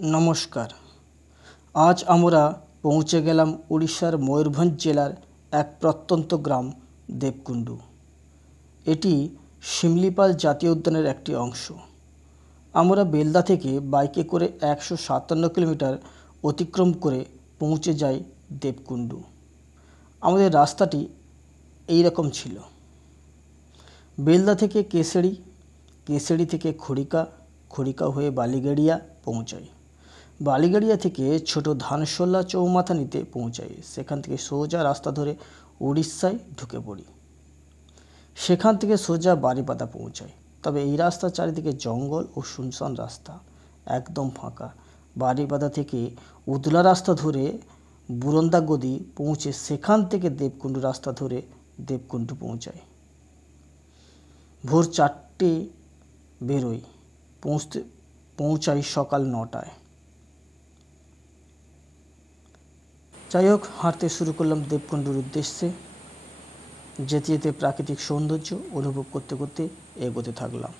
नमस्कार। आज आमरा पहुँचे गेलाम उड़ीसार मयूरभंज जिलार एक प्रत्यন্ত ग्राम देवकुंडू। एटी शिमलीपाल जातीय उद्यानेर एकटी अंश। आमरा बेलदा थेके बाइके करे 157 किलोमीटर अतिक्रम करे पहुँचे जाई देवकुंडू। आमादेर रास्ताटी एई रकम छिलो। बेलदा थेके केसड़ी, केसड़ी थेके खड़िका, खड़िका हये बालीगड़िया पहुँचाई। बालीगड़िया थेके छोटो धानशोला चौमाथानीते पहुँचाई। सेखान थेके सोजा रास्ता धरे उड़ीसाय ढुके पड़ी। सेखान थेके सोजा बारीपादा पहुँचाई। तबे एई रास्तार चारिदिके जंगल और सुनसान रास्ता, एकदम फाँका। बारीपादा थेके उदला रास्ता धरे बुरंदा गदी पहुँचे सेखान थेके देवकुंडू रास्ता धरे देवकुंडू पहुँचाई। भोर 4टे बेरोई, पहुँचाई सकाल 9टाय। যাই হোক, হাঁটতে শুরু করলাম দেবকুণ্ডুর উদ্দেশ্যে। যেতে যেতে প্রাকৃতিক সৌন্দর্য অনুভব করতে করতে এগোতে থাকলাম।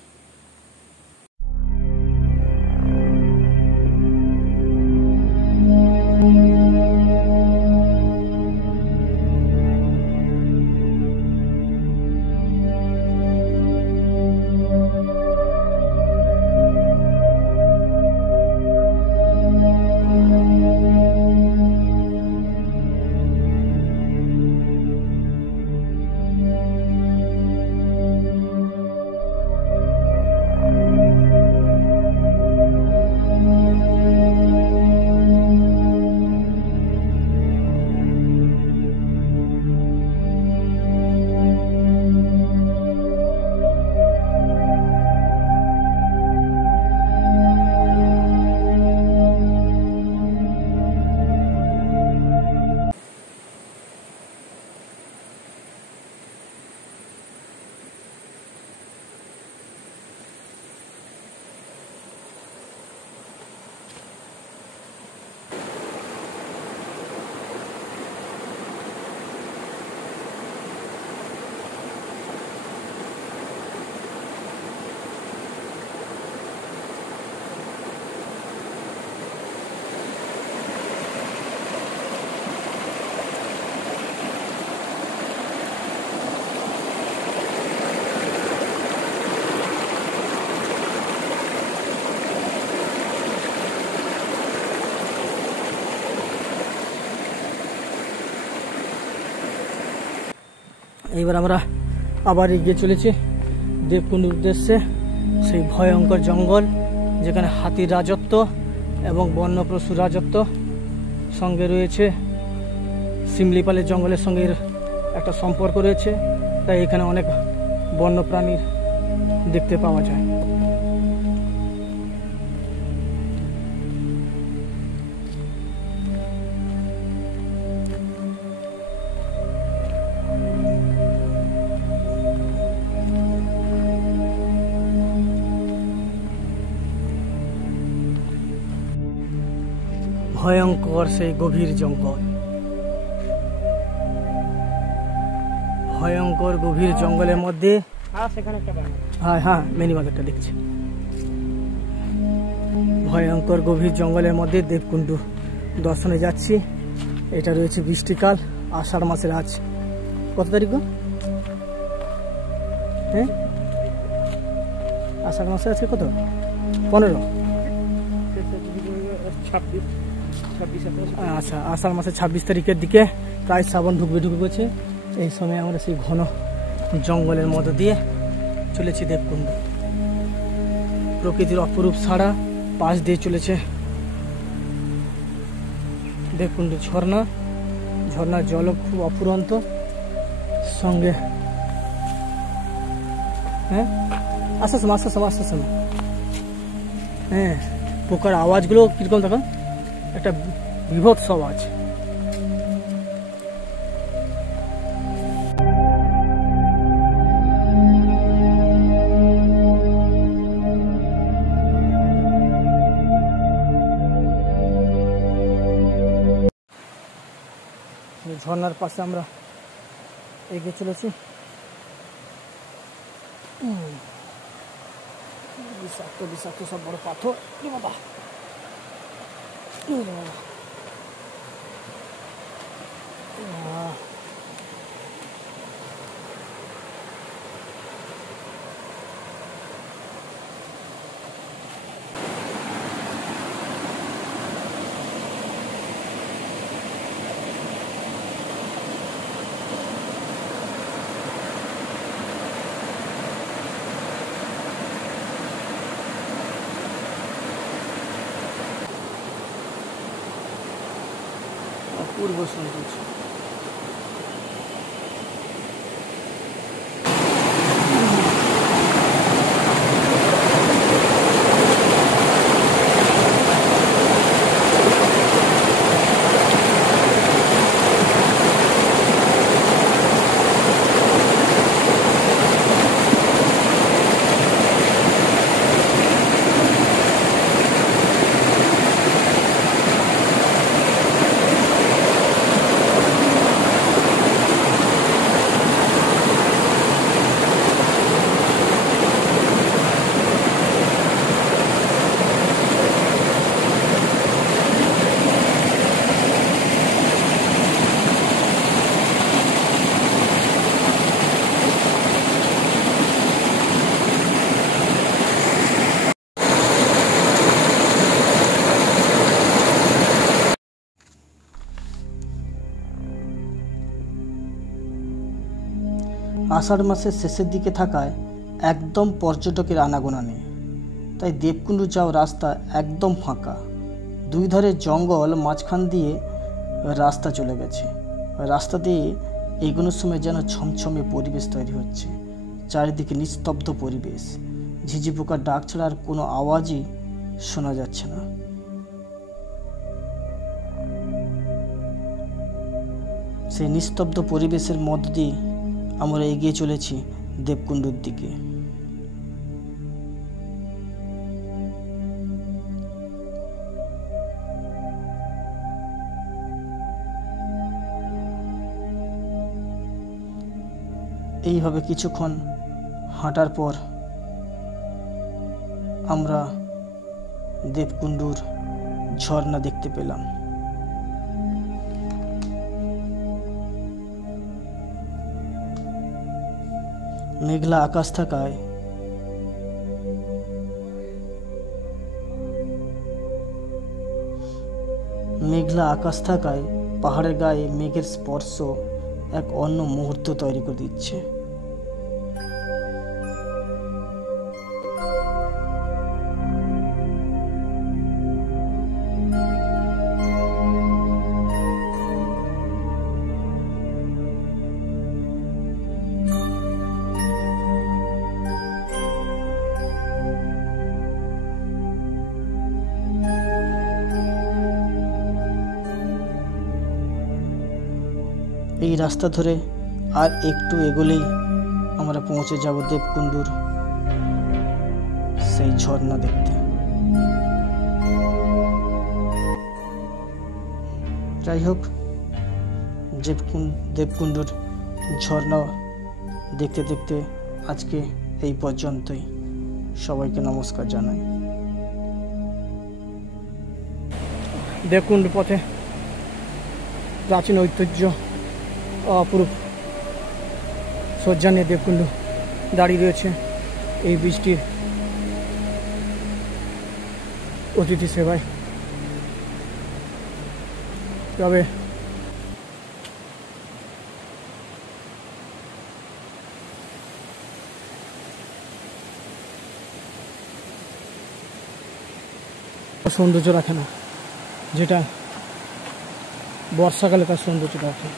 এবার আমরা আবার এগিয়ে চলেছি দেবকুণ্ডুর উদ্দেশ্যে। সেই ভয়ঙ্কর জঙ্গল যেখানে হাতির রাজত্ব এবং বন্য পশুর রাজত্ব, সঙ্গে রয়েছে শিমলিপালের জঙ্গলের সঙ্গে একটা সম্পর্ক রয়েছে। তাই এখানে অনেক বন্য প্রাণী দেখতে পাওয়া যায়। ভয়ঙ্কর সেই গভীর জঙ্গল, ভয়ঙ্কর গভীর জঙ্গলের মধ্যে হ্যাঁ মিনি মার্কেটটা দেখছি। ভয়ঙ্কর গভীর জঙ্গলের মধ্যে দেবকুণ্ডু দর্শনে যাচ্ছি। এটা রয়েছে বৃষ্টিকাল, আষাঢ় মাসের আজ কত তারিখ? হ্যাঁ, আষাঢ় মাসে আছে কত? 15। আচ্ছা, আষাঢ় মাসের 26 তারিখের দিকে প্রায় শ্রাবণ ঢুকবে। এই সময় আমরা সেই ঘন জঙ্গলের মধ্য দিয়ে চলেছি দেবকুণ্ডু। প্রকৃতির অপরূপ ছাড়া পাশ দিয়ে চলেছে দেবকুণ্ডু ঝর্ণা। ঝর্ণার জল খুব অফুরন্ত, সঙ্গে হ্যাঁ আস্তে সময় হ্যাঁ পোকার আওয়াজগুলো কিরকম দেখো, একটা বিভৎস আওয়াজ। ঝর্ণার পাশে আমরা এগিয়ে চলেছি। বিষাক্ত বিষাক্ত সব বড় পাথর, বাবা অপূর্ব সৌন্দর্য। আষাঢ় মাসের শেষের দিকে থাকায় একদম পর্যটকের আনাগোনা নেই, তাই দেবকুণ্ড যাওয়ার রাস্তা একদম ফাঁকা। দুই ধারে জঙ্গল, মাঝখান দিয়ে রাস্তা চলে গেছে। রাস্তা দিয়ে এগোনোর সময় যেন ছমছমে পরিবেশ তৈরি হচ্ছে। চারিদিকে নিস্তব্ধ পরিবেশ, ঝিঝি পোকার ডাক ছাড়া আর কোনো আওয়াজই শোনা যাচ্ছে না। সেই নিস্তব্ধ পরিবেশের মধ্য দিয়ে আমরা এগিয়ে চলেছি দেবকুণ্ডর দিকে। এইভাবে কিছুক্ষণ হাঁটার পর আমরা দেবকুণ্ডর ঝর্ণা দেখতে পেলাম। মেঘলা আকাশ থাকায় পাহাড়ের গায়ে মেঘের স্পর্শ এক অন্য মুহূর্ত তৈরি করে দিচ্ছে। এই রাস্তা ধরে আর একটু এগোলেই আমরা পৌঁছে যাব দেবকুণ্ডর সেই ঝর্ণা দেখতে। যাই হোক, দেবকুণ্ডর ঝর্ণা দেখতে দেখতে আজকে এই পর্যন্তই। সবাইকে নমস্কার জানাই। দেবকুণ্ড পথে প্রাচীন ঐতিহ্য অপরূপ সজ্জা নিয়ে দেবকুণ্ড দাঁড়িয়ে রয়েছে এই বৃষ্টির অতিথি সেবায়। তবে সৌন্দর্য রাখে না, যেটা বর্ষাকালে তার সৌন্দর্য রাখে।